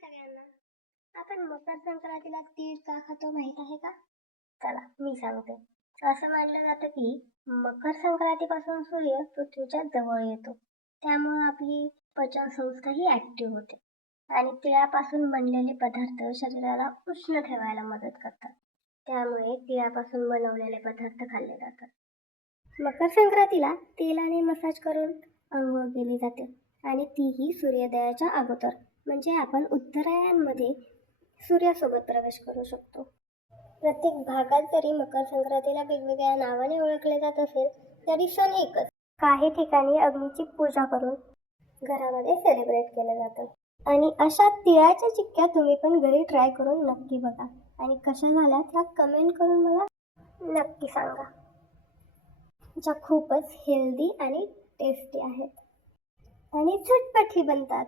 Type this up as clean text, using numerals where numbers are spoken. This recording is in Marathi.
सगळ्यांना. आपण मकर संक्रांतीला तीळ का खातो माहित आहे का? चला मी सांगते. असं मानलं जातं की मकर संक्रांतीपासून सूर्य पृथ्वीच्या जवळ येतो, त्यामुळे आपली पचन संस्था ही ऍक्टिव्ह होते आणि तिळापासून बनलेले पदार्थ शरीराला उष्ण ठेवायला मदत करतात. त्यामुळे तिळापासून बनवलेले पदार्थ खाल्ले जातात. मकर संक्रांतीला तेलाने मसाज करून अंघोळ केली जाते आणि तीही सूर्योदयाच्या अगोदर, म्हणजे आपण उत्तरायणमध्ये सूर्यासोबत प्रवेश करू शकतो. प्रत्येक भागात जरी मकर संक्रांतीला वेगवेगळ्या नावाने ओळखले जात असेल तरी सण एकच. काही ठिकाणी अग्नीची पूजा करून घरामध्ये सेलिब्रेट केलं जातं. आणि अशा तिळाच्या चिक्क्या तुम्ही पण घरी ट्राय करून नक्की बघा आणि कशा झाल्या त्या कमेंट करून मला नक्की सांगा. ज्या खूपच हेल्दी आणि टेस्टी आहेत आणि झटपटही बनतात.